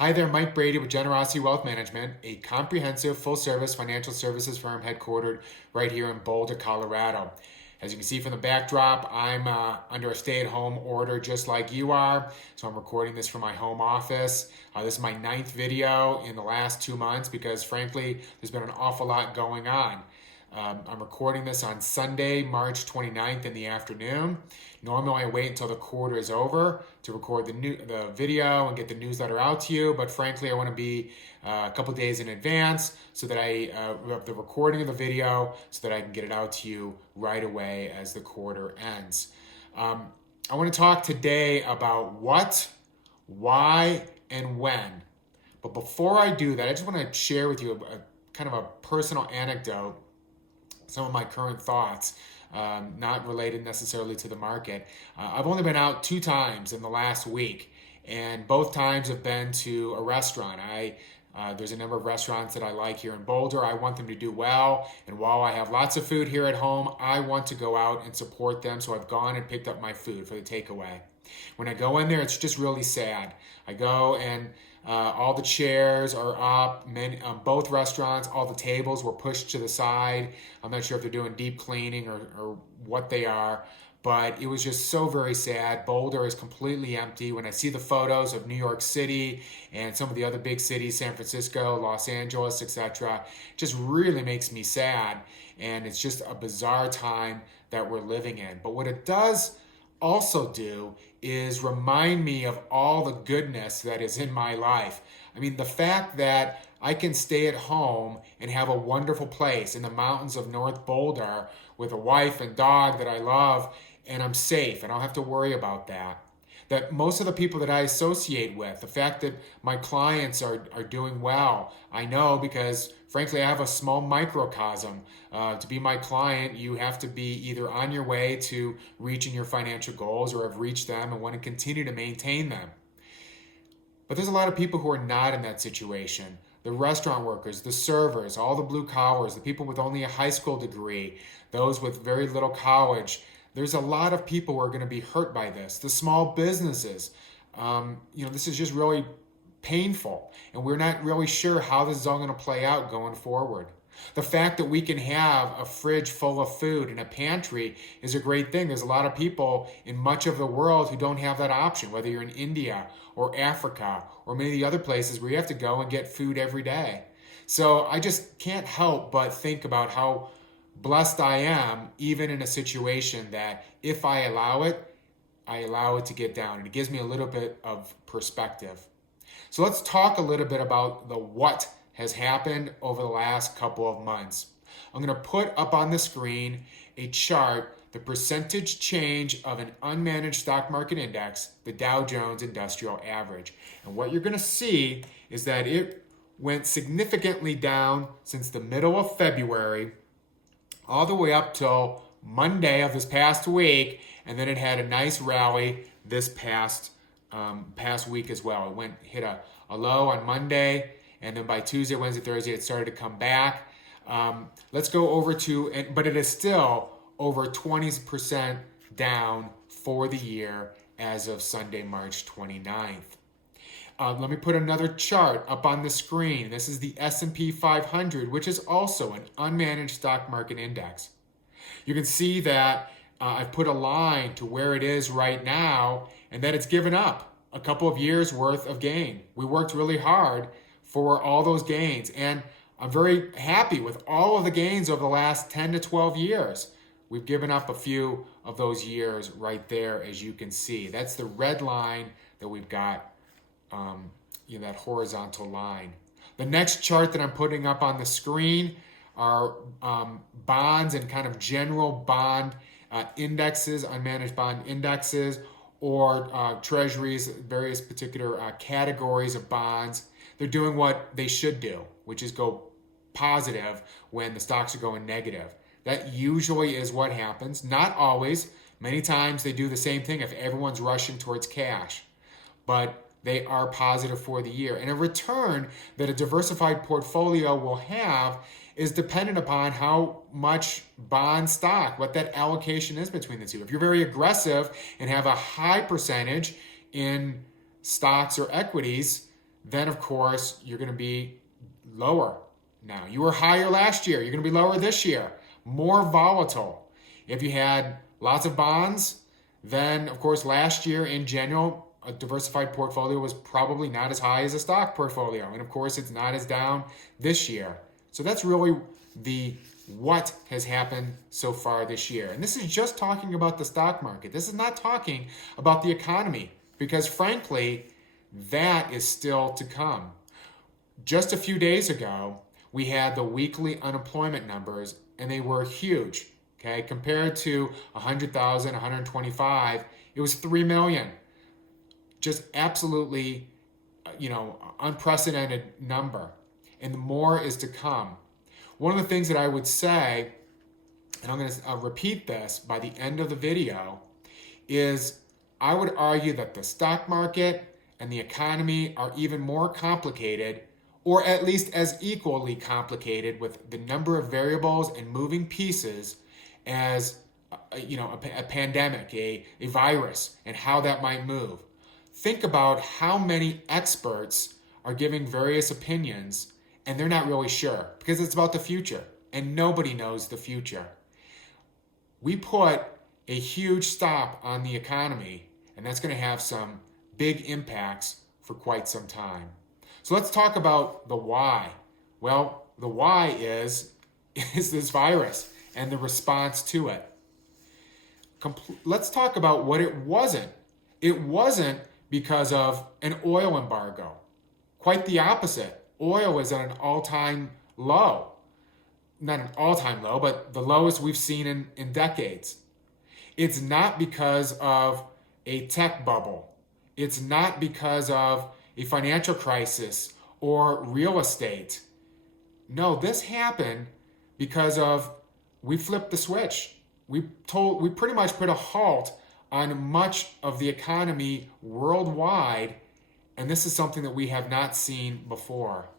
Hi there, Mike Brady with Generosity Wealth Management, a comprehensive full-service financial services firm headquartered right here in Boulder, Colorado. As you can see from the backdrop, I'm under a stay-at-home order just like you are, so I'm recording this from my home office. This is my 9th video in the last 2 months because frankly, there's been an awful lot going on. I'm recording this on Sunday, March 29th in the afternoon. Normally I wait until the quarter is over to record the video and get the newsletter out to you, but frankly I want to be a couple days in advance so that I have the recording of the video so that I can get it out to you right away as the quarter ends. I want to talk today about what, why, and when. But before I do that, I just want to share with you a kind of a personal anecdote, some of my current thoughts, not related necessarily to the market. I've only been out 2 times in the last week, and both times have been to a restaurant. There's a number of restaurants that I like here in Boulder. I want them to do well, and while I have lots of food here at home, I want to go out and support them, so I've gone and picked up my food for the takeaway. When I go in there, it's just really sad. I go and all the chairs are up, both restaurants, all the tables were pushed to the side. I'm not sure if they're doing deep cleaning or what they are, but it was just so very sad. Boulder is completely empty. When I see the photos of New York City and some of the other big cities, San Francisco, Los Angeles, etc., it just really makes me sad, and it's just a bizarre time that we're living in. But what it does also do is remind me of all the goodness that is in my life. I mean, the fact that I can stay at home and have a wonderful place in the mountains of North Boulder with a wife and dog that I love, and I'm safe and I don't have to worry about that. That most of the people that I associate with, the fact that my clients are doing well, I know because frankly I have a small microcosm. To be my client, you have to be either on your way to reaching your financial goals or have reached them and want to continue to maintain them. But there's a lot of people who are not in that situation. The restaurant workers, the servers, all the blue collars, the people with only a high school degree, those with very little college. There's a lot of people who are going to be hurt by this. The small businesses, this is just really painful, and we're not really sure how this is all going to play out going forward. The fact that we can have a fridge full of food and a pantry is a great thing. There's a lot of people in much of the world who don't have that option, whether you're in India or Africa or many of the other places where you have to go and get food every day. So I just can't help but think about how blessed I am, even in a situation that if I allow it to get down. And it gives me a little bit of perspective. So let's talk a little bit about the what has happened over the last couple of months. I'm going to put up on the screen a chart, the percentage change of an unmanaged stock market index, the Dow Jones Industrial Average. And what you're going to see is that it went significantly down since the middle of February all the way up till Monday of this past week, and then it had a nice rally this past week as well. It hit a low on Monday, and then by Tuesday, Wednesday, Thursday, it started to come back. Let's go over but it is still over 20% down for the year as of Sunday, March 29th. Let me put another chart up on the screen. This is the S&P 500, which is also an unmanaged stock market index. You can see that I've put a line to where it is right now and that it's given up a couple of years worth of gain. We worked really hard for all those gains, and I'm very happy with all of the gains over the last 10 to 12 years. We've given up a few of those years right there, as you can see. That's the red line that we've got. That horizontal line. The next chart that I'm putting up on the screen are bonds and kind of general bond indexes, unmanaged bond indexes, or treasuries, various particular categories of bonds. They're doing what they should do, which is go positive when the stocks are going negative. That usually is what happens. Not always. Many times they do the same thing if everyone's rushing towards cash. But they are positive for the year. And a return that a diversified portfolio will have is dependent upon how much bond stock, what that allocation is between the two. If you're very aggressive and have a high percentage in stocks or equities, then of course you're going to be lower now. You were higher last year. You're going to be lower this year. More volatile. If you had lots of bonds, then of course last year in general, a diversified portfolio was probably not as high as a stock portfolio. And of course it's not as down this year. So that's really the what has happened so far this year. And this is just talking about the stock market. This is not talking about the economy, because frankly, that is still to come. Just a few days ago, we had the weekly unemployment numbers, and they were huge. Okay, compared to 100,000, 125, it was 3 million. Just absolutely, unprecedented number. And more is to come. One of the things that I would say, and I'm going to repeat this by the end of the video, is I would argue that the stock market and the economy are even more complicated, or at least as equally complicated, with the number of variables and moving pieces as a pandemic, a virus, and how that might move. Think about how many experts are giving various opinions, and they're not really sure, because it's about the future, and nobody knows the future. We put a huge stop on the economy, and that's going to have some big impacts for quite some time. So let's talk about the why. Well, the why is this virus and the response to it. Let's talk about what it wasn't. It wasn't because of an oil embargo. Quite the opposite. Oil is at an all-time low. Not an all-time low, but the lowest we've seen in decades. It's not because of a tech bubble. It's not because of a financial crisis or real estate. No, this happened because of we flipped the switch. We pretty much put a halt on much of the economy worldwide, and this is something that we have not seen before.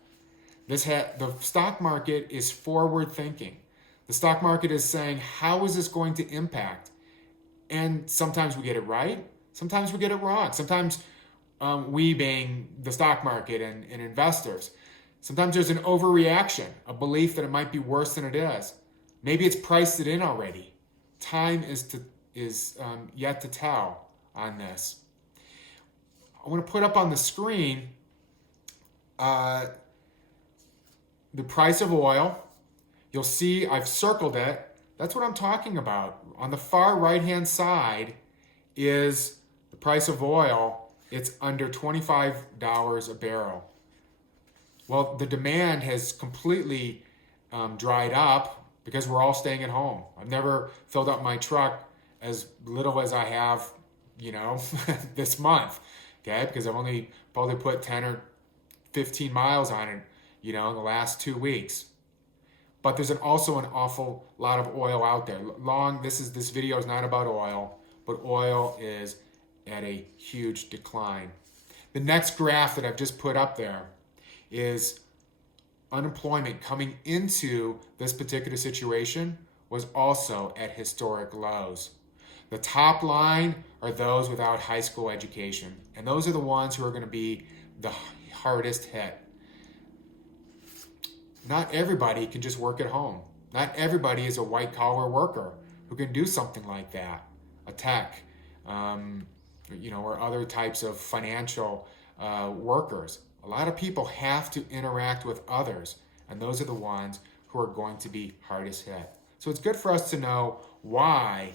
The stock market is forward thinking. The stock market is saying, how is this going to impact? And sometimes we get it right, sometimes we get it wrong. Sometimes we, being the stock market and investors, sometimes there's an overreaction, a belief that it might be worse than it is. Maybe it's priced it in already. Time is yet to tell on this. I want to put up on the screen the price of oil. You'll see I've circled it. That's what I'm talking about. On the far right-hand side is the price of oil. It's under $25 a barrel. Well, the demand has completely dried up because we're all staying at home. I've never filled up my truck as little as I have, this month, okay? Because I've only probably put 10 or 15 miles on it, in the last 2 weeks. But there's also an awful lot of oil out there. This video is not about oil, but oil is at a huge decline. The next graph that I've just put up there is unemployment coming into this particular situation was also at historic lows. The top line are those without high school education, and those are the ones who are going to be the hardest hit. Not everybody can just work at home. Not everybody is a white-collar worker who can do something like that, a tech, or other types of financial workers. A lot of people have to interact with others, and those are the ones who are going to be hardest hit. So it's good for us to know why,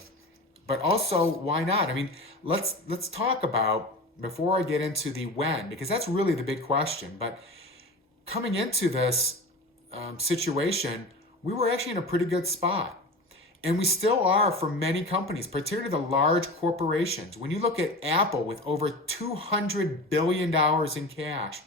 but also why not. I mean, let's talk about, before I get into the when, because that's really the big question. But coming into this situation, we were actually in a pretty good spot. And we still are for many companies, particularly the large corporations. When you look at Apple with over $200 billion in cash,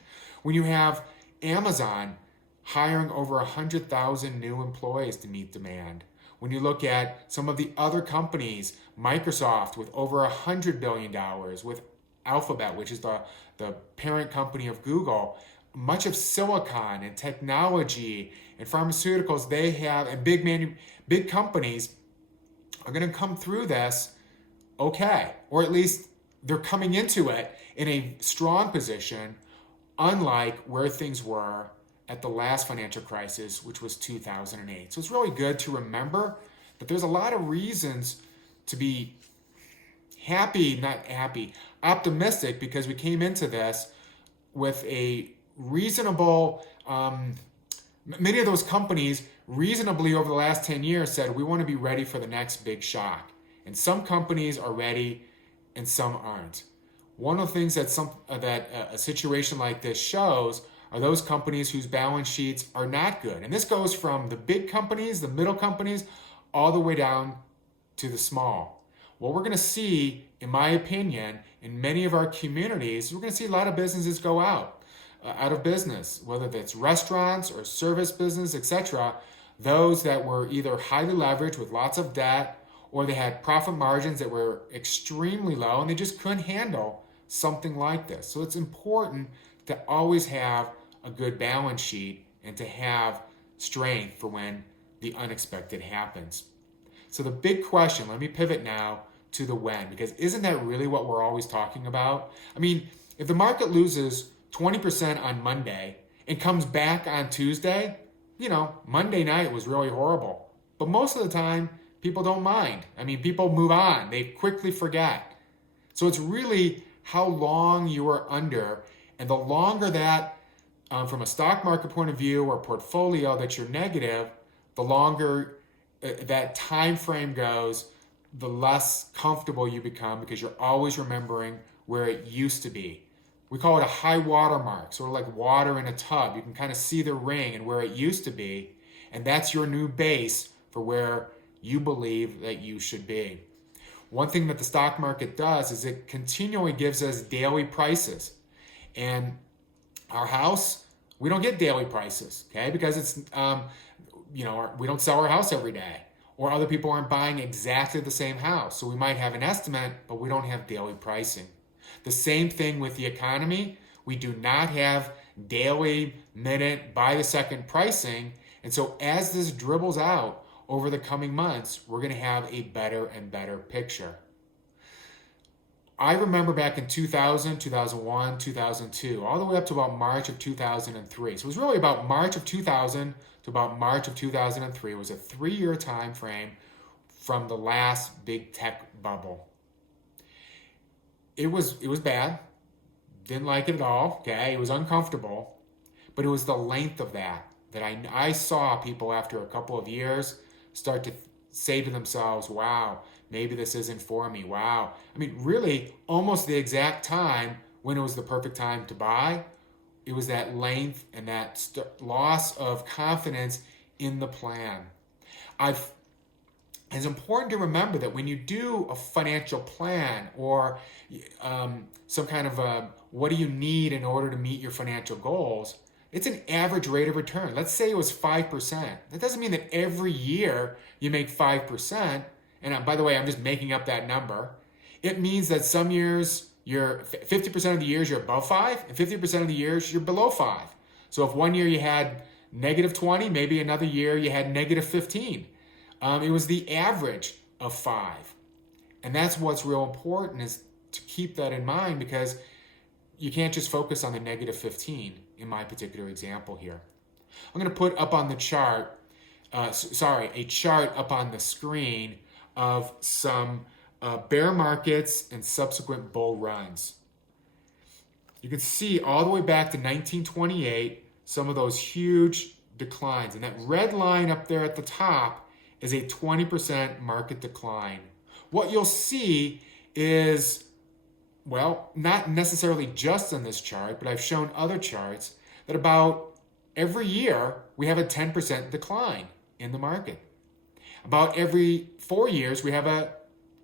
when you have Amazon hiring over 100,000 new employees to meet demand, when you look at some of the other companies, Microsoft with over $100 billion, with Alphabet, which is the parent company of Google, much of silicon and technology and pharmaceuticals they have, and big companies are going to come through this okay, or at least they're coming into it in a strong position, unlike where things were at the last financial crisis, which was 2008. So it's really good to remember that there's a lot of reasons to be optimistic, because we came into this with a reasonable, many of those companies reasonably over the last 10 years said, we want to be ready for the next big shock. And some companies are ready and some aren't. One of the things that a situation like this shows are those companies whose balance sheets are not good. And this goes from the big companies, the middle companies, all the way down to the small. What we're going to see, in my opinion, in many of our communities, we're going to see a lot of businesses go out of business, whether that's restaurants or service business, etc. Those that were either highly leveraged with lots of debt, or they had profit margins that were extremely low and they just couldn't handle something like this. So it's important to always have a good balance sheet and to have strength for when the unexpected happens. So the big question, let me pivot now to the when, because isn't that really what we're always talking about? I mean, if the market loses 20% on Monday and comes back on Tuesday, Monday night was really horrible. But most of the time, people don't mind. I mean, people move on. They quickly forget. So it's really how long you are under, and the longer that, from a stock market point of view or portfolio, that you're negative, the longer that time frame goes, the less comfortable you become, because you're always remembering where it used to be. We call it a high water mark, sort of like water in a tub. You can kind of see the ring and where it used to be, and that's your new base for where you believe that you should be. One thing that the stock market does is it continually gives us daily prices. And our house, we don't get daily prices, okay? Because it's, we don't sell our house every day. Or other people aren't buying exactly the same house. So we might have an estimate, but we don't have daily pricing. The same thing with the economy. We do not have daily, minute, by the second pricing. And so as this dribbles out over the coming months, we're going to have a better and better picture. I remember back in 2000, 2001, 2002, all the way up to about March of 2003. So it was really about March of 2000 to about March of 2003. It was a 3-year time frame from the last big tech bubble. It was bad. Didn't like it at all. Okay, it was uncomfortable, but it was the length of that I saw people after a couple of years start to say to themselves, wow, maybe this isn't for me. Wow. I mean, really almost the exact time when it was the perfect time to buy. It was that length and that loss of confidence in the plan. It's important to remember that when you do a financial plan or some kind of what do you need in order to meet your financial goals, it's an average rate of return. Let's say it was 5%. That doesn't mean that every year you make 5%. And by the way, I'm just making up that number. It means that some years, 50% of the years you're above 5, and 50% of the years you're below 5. So if one year you had negative 20, maybe another year you had negative 15. It was the average of 5. And that's what's real important, is to keep that in mind, because you can't just focus on the negative 15 in my particular example here. I'm going to put up on the chart, a chart up on the screen of some bear markets and subsequent bull runs. You can see all the way back to 1928, some of those huge declines. And that red line up there at the top is a 20% market decline. What you'll see is, well, not necessarily just on this chart, but I've shown other charts, that about every year we have a 10% decline in the market. About every 4 years we have a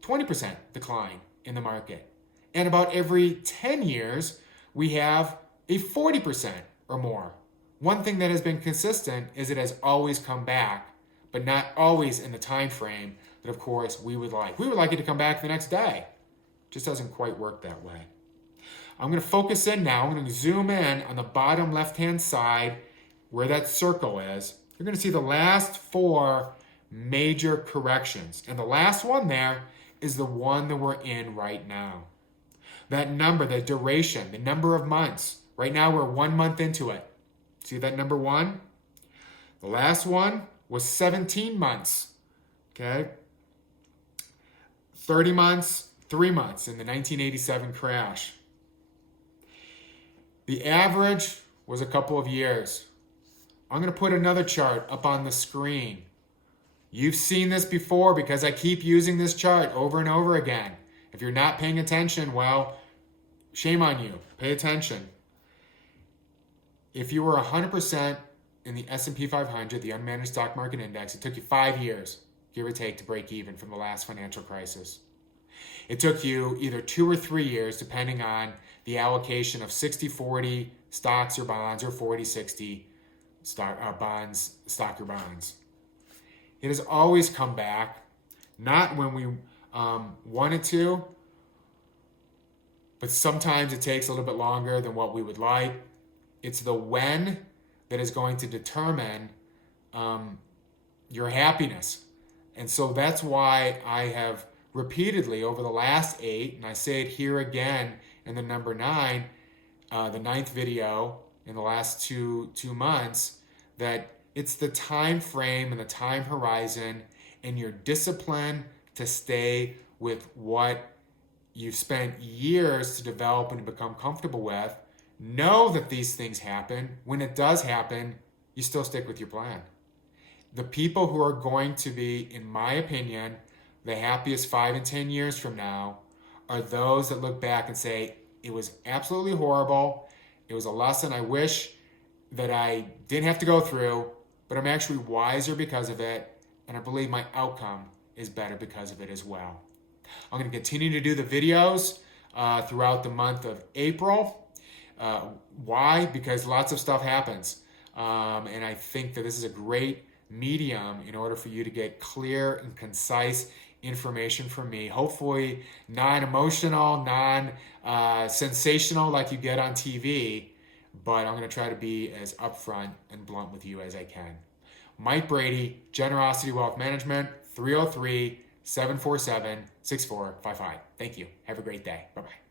20% decline in the market. And about every 10 years we have a 40% or more. One thing that has been consistent is it has always come back, but not always in the time frame that, of course, we would like. We would like it to come back the next day. It just doesn't quite work that way. I'm going to focus in now. I'm going to zoom in on the bottom left-hand side where that circle is. You're going to see the last 4 major corrections. And the last one there is the one that we're in right now. That number, the duration, the number of months Right now, we're 1 month into it. See that number 1? The last one was 17 months. Okay? 30 months, 3 months in the 1987 crash. The average was a couple of years. I'm going to put another chart up on the screen. You've seen this before because I keep using this chart over and over again. If you're not paying attention, well, shame on you. Pay attention. If you were 100% in the S&P 500, the unmanaged stock market index, it took you 5 years, give or take, to break even from the last financial crisis. It took you either 2 or 3 years, depending on the allocation of 60-40 stocks or bonds, or 40-60 bonds, stock or bonds. It has always come back, not when we wanted to, but sometimes it takes a little bit longer than what we would like. It's the when that is going to determine your happiness. And so that's why I have repeatedly over the last 8, and I say it here again in the number 9, the 9th video in the last two months, that it's the time frame and the time horizon and your discipline to stay with what you've spent years to develop and become comfortable with. Know that these things happen. When it does happen, you still stick with your plan. The people who are going to be, in my opinion, the happiest 5 and 10 years from now are those that look back and say, it was absolutely horrible. It was a lesson I wish that I didn't have to go through, but I'm actually wiser because of it, and I believe my outcome is better because of it as well. I'm going to continue to do the videos throughout the month of April. Why? Because lots of stuff happens. And I think that this is a great medium in order for you to get clear and concise information from me. Hopefully non-emotional, non-sensational like you get on TV, but I'm going to try to be as upfront and blunt with you as I can. Mike Brady, Generosity Wealth Management, 303-747-6455. Thank you. Have a great day. Bye-bye.